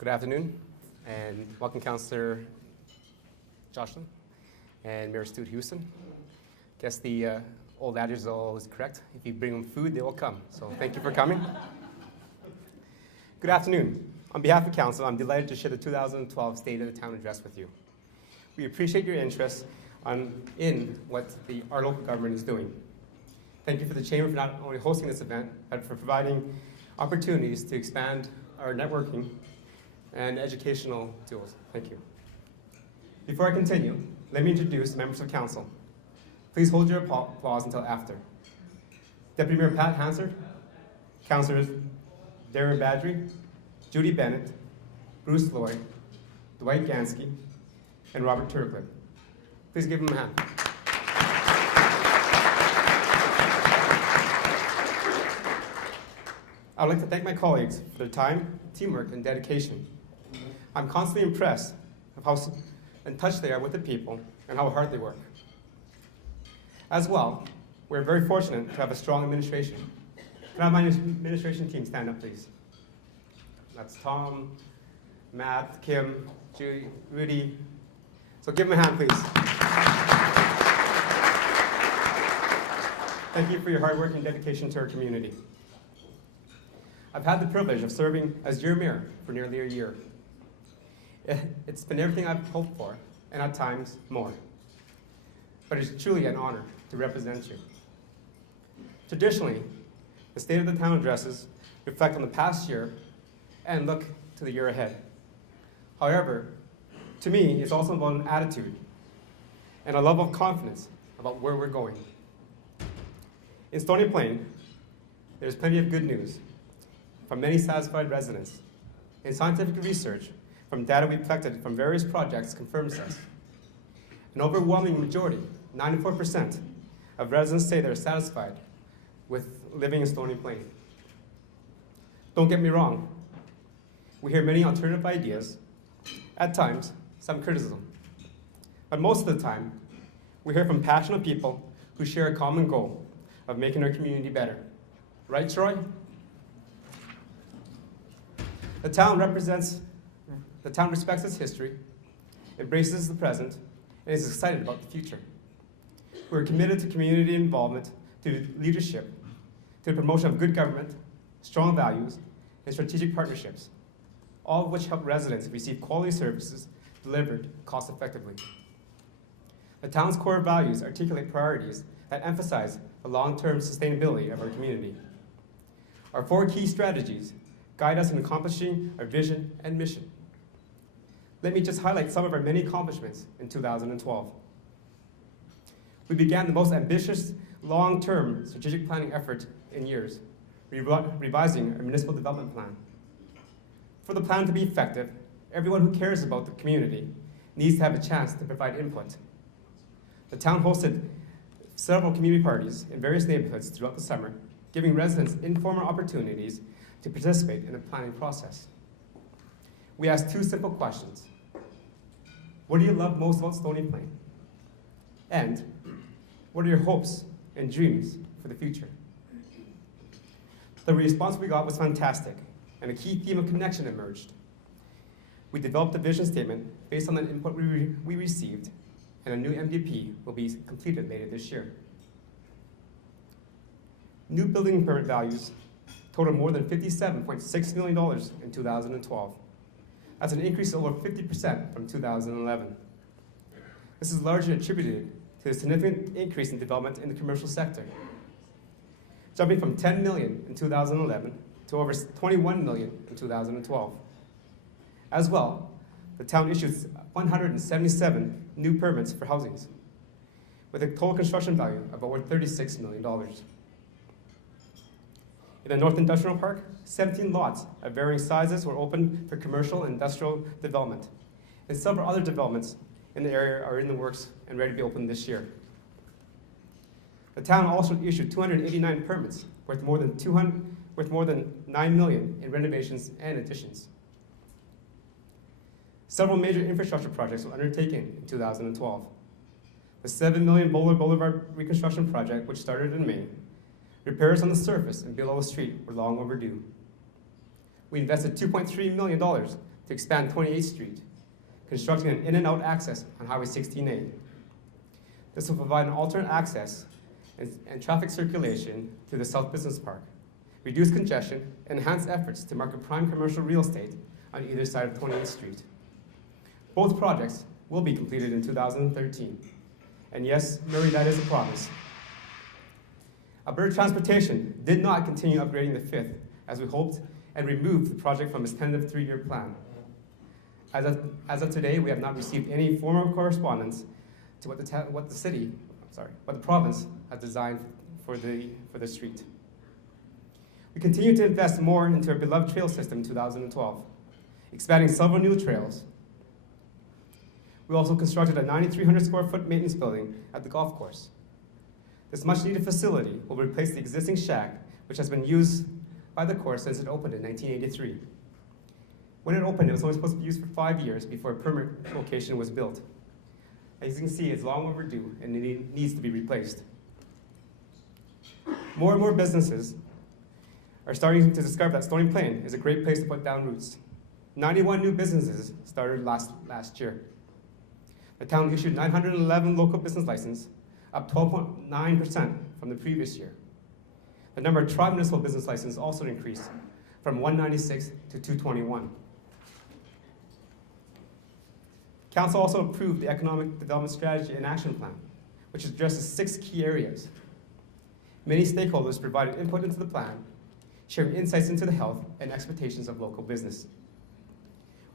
Good afternoon, and welcome Councillor Jocelyn and Mayor Stuart Houston. Guess the old adage is always correct. If you bring them food, they will come. So thank you for coming. Good afternoon. On behalf of Council, I'm delighted to share the 2012 State of the Town Address with you. We appreciate your interest in what our local government is doing. Thank you for the Chamber for not only hosting this event, but for providing opportunities to expand our networking and educational tools. Thank you. Before I continue, let me introduce members of Council. Please hold your applause until after. Deputy Mayor Pat Hansard, Councillors Darren Badry, Judy Bennett, Bruce Lloyd, Dwight Gansky, and Robert Turcliffe. Please give them a hand. I would like to thank my colleagues for their time, teamwork, and dedication. I'm constantly impressed of how in touch they are with the people and how hard they work. As well, we're very fortunate to have a strong administration. Can I have my administration team stand up, please? That's Tom, Matt, Kim, Judy, Rudy. So give them a hand, please. Thank you for your hard work and dedication to our community. I've had the privilege of serving as your mayor for nearly a year. It's been everything I've hoped for, and at times more. But it's truly an honor to represent you. Traditionally, the State of the Town addresses reflect on the past year and look to the year ahead. However, to me, it's also about an attitude and a level of confidence about where we're going. In Stony Plain, there's plenty of good news from many satisfied residents. And scientific research from data we collected from various projects confirms this. An overwhelming majority, 94%, of residents say they're satisfied with living in Stony Plain. Don't get me wrong, we hear many alternative ideas, at times, some criticism. But most of the time, we hear from passionate people who share a common goal of making our community better. Right, Troy? The town respects its history, embraces the present, and is excited about the future. We're committed to community involvement, to leadership, to the promotion of good government, strong values, and strategic partnerships, all of which help residents receive quality services delivered cost-effectively. The town's core values articulate priorities that emphasize the long-term sustainability of our community. Our 4 key strategies guide us in accomplishing our vision and mission. Let me just highlight some of our many accomplishments in 2012. We began the most ambitious long-term strategic planning effort in years, revising our municipal development plan. For the plan to be effective, everyone who cares about the community needs to have a chance to provide input. The town hosted several community parties in various neighborhoods throughout the summer, giving residents informal opportunities to participate in the planning process. We asked 2 simple questions. What do you love most about Stony Plain? And what are your hopes and dreams for the future? The response we got was fantastic, and a key theme of connection emerged. We developed a vision statement based on the input we received, and a new MDP will be completed later this year. New building permit values totaled more than $57.6 million in 2012. That's an increase of over 50% from 2011. This is largely attributed to a significant increase in development in the commercial sector, jumping from $10 million in 2011 to over $21 million in 2012. As well, the town issued 177 new permits for housings, with a total construction value of over $36 million. In the North Industrial Park, 17 lots of varying sizes were opened for commercial and industrial development, and several other developments in the area are in the works and ready to be opened this year. The town also issued 289 permits worth more than $9 million in renovations and additions. Several major infrastructure projects were undertaken in 2012. The $7 million Bowler Boulevard reconstruction project, which started in May, repairs on the surface and below the street were long overdue. We invested $2.3 million to to expand 28th Street, constructing an in and out access on Highway 16A. This will provide an alternate access and traffic circulation to the South Business Park, reduce congestion, and enhance efforts to market prime commercial real estate on either side of 28th Street. Both projects will be completed in 2013. And yes, Murray, that is a promise. Alberta Transportation did not continue upgrading the 5th as we hoped and removed the project from its tentative 3-year plan. As of today, we have not received any formal correspondence to what the province has designed for the street. We continue to invest more into our beloved trail system in 2012, expanding several new trails. We also constructed a 9,300 square foot maintenance building at the golf course. This much needed facility will replace the existing shack, which has been used by the course since it opened in 1983. When it opened, it was only supposed to be used for 5 years before a permanent location was built. As you can see, it's long overdue and it needs to be replaced. More and more businesses are starting to discover that Stony Plain is a great place to put down roots. 91 new businesses started last year. The town issued 911 local business licenses, up 12.9% from the previous year. The number of tri-municipal business licenses also increased from 196 to 221. Council also approved the Economic Development Strategy and Action Plan, which addresses 6 key areas. Many stakeholders provided input into the plan, sharing insights into the health and expectations of local business.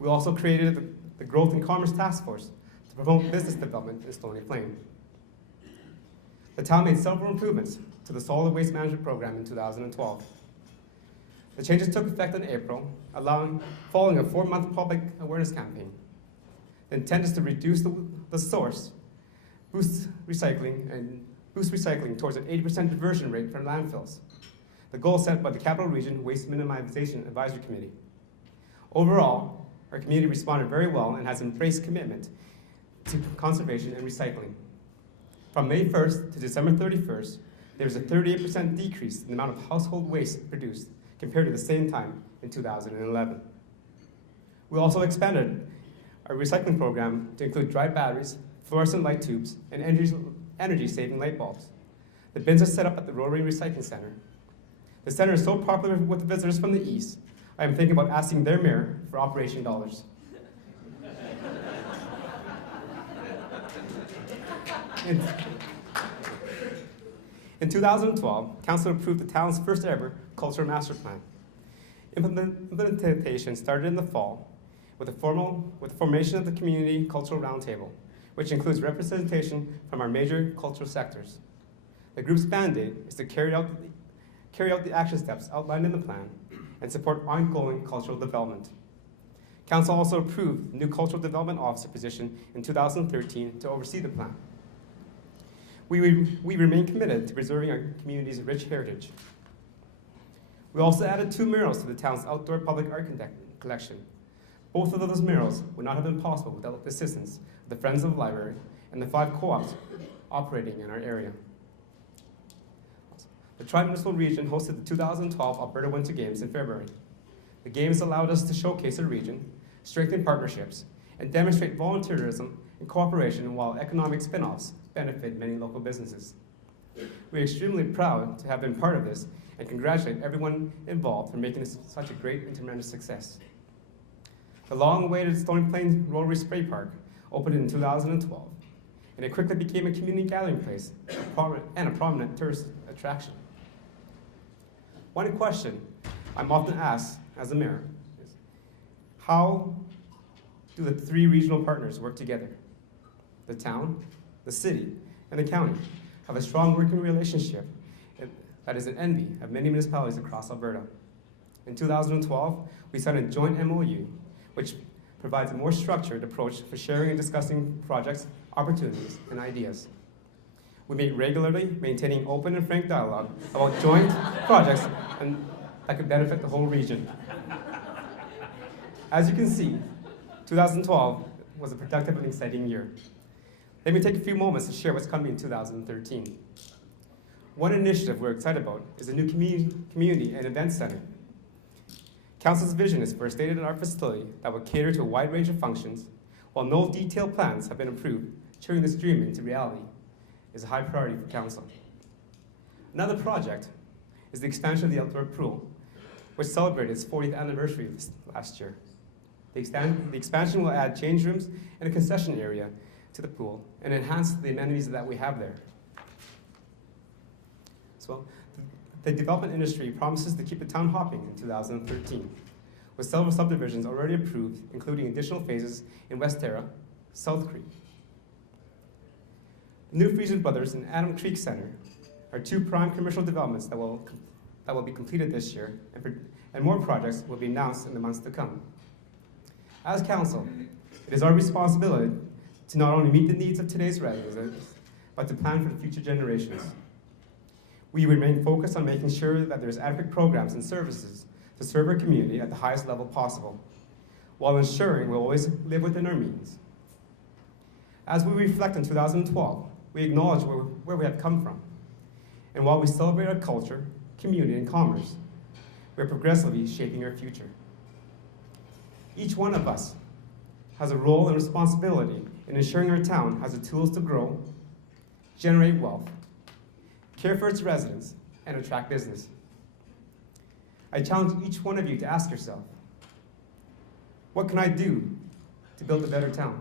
We also created the Growth and Commerce Task Force to promote business development in Stony Plain. The town made several improvements to the solid waste management program in 2012. The changes took effect in April, following a 4-month public awareness campaign. The intent is to reduce the source, boost recycling towards an 80% diversion rate from landfills, the goal set by the Capital Region Waste Minimization Advisory Committee. Overall, our community responded very well and has embraced commitment to conservation and recycling. From May 1st to December 31st, there was a 38% decrease in the amount of household waste produced compared to the same time in 2011. We also expanded our recycling program to include dry batteries, fluorescent light tubes, and energy-saving light bulbs. The bins are set up at the Rotary Recycling Center. The center is so popular with the visitors from the east, I am thinking about asking their mayor for operation dollars. In 2012, Council approved the town's first ever cultural master plan. Implementation started in the fall with the formation of the Community Cultural Roundtable, which includes representation from our major cultural sectors. The group's mandate is to carry out the action steps outlined in the plan and support ongoing cultural development. Council also approved the new Cultural Development Officer position in 2013 to oversee the plan. We remain committed to preserving our community's rich heritage. We also added 2 murals to the town's outdoor public art collection. Both of those murals would not have been possible without the assistance of the Friends of the Library and the 5 co-ops operating in our area. The Tri-Municipal Region hosted the 2012 Alberta Winter Games in February. The Games allowed us to showcase our region, strengthen partnerships, and demonstrate volunteerism and cooperation while economic spin-offs benefit many local businesses. We're extremely proud to have been part of this and congratulate everyone involved for making this such a great and tremendous success. The long-awaited Stony Plain Rotary Spray Park opened in 2012, and it quickly became a community gathering place and a prominent tourist attraction. One question I'm often asked as a mayor is, how do the 3 regional partners work together? The town, the city, and the county have a strong working relationship that is an envy of many municipalities across Alberta. In 2012, we signed a joint MOU, which provides a more structured approach for sharing and discussing projects, opportunities, and ideas. We meet regularly, maintaining open and frank dialogue about joint projects that could benefit the whole region. As you can see, 2012 was a productive and exciting year. Let me take a few moments to share what's coming in 2013. One initiative we're excited about is a new community and event center. Council's vision is for a state-of-the-art facility that will cater to a wide range of functions, while no detailed plans have been approved. Turning this dream into reality is a high priority for Council. Another project is the expansion of the outdoor pool, which celebrated its 40th anniversary last year. The expansion will add change rooms and a concession area to the pool and enhance the amenities that we have there. So, the development industry promises to keep the town hopping in 2013, with several subdivisions already approved, including additional phases in West Terra, South Creek. The new Friesen Brothers and Adam Creek Center are two prime commercial developments that will be completed this year, and more projects will be announced in the months to come. As Council, it is our responsibility to not only meet the needs of today's residents, but to plan for the future generations. We remain focused on making sure that there's adequate programs and services to serve our community at the highest level possible, while ensuring we'll always live within our means. As we reflect on 2012, we acknowledge where we have come from. And while we celebrate our culture, community, and commerce, we're progressively shaping our future. Each one of us has a role and responsibility in ensuring our town has the tools to grow, generate wealth, care for its residents, and attract business. I challenge each one of you to ask yourself, what can I do to build a better town?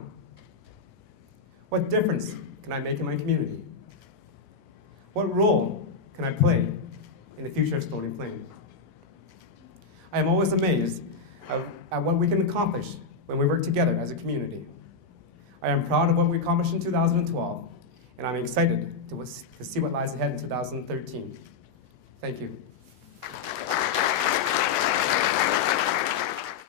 What difference can I make in my community? What role can I play in the future of Stony Plain? I am always amazed at what we can accomplish when we work together as a community. I am proud of what we accomplished in 2012, and I'm excited to see what lies ahead in 2013. Thank you.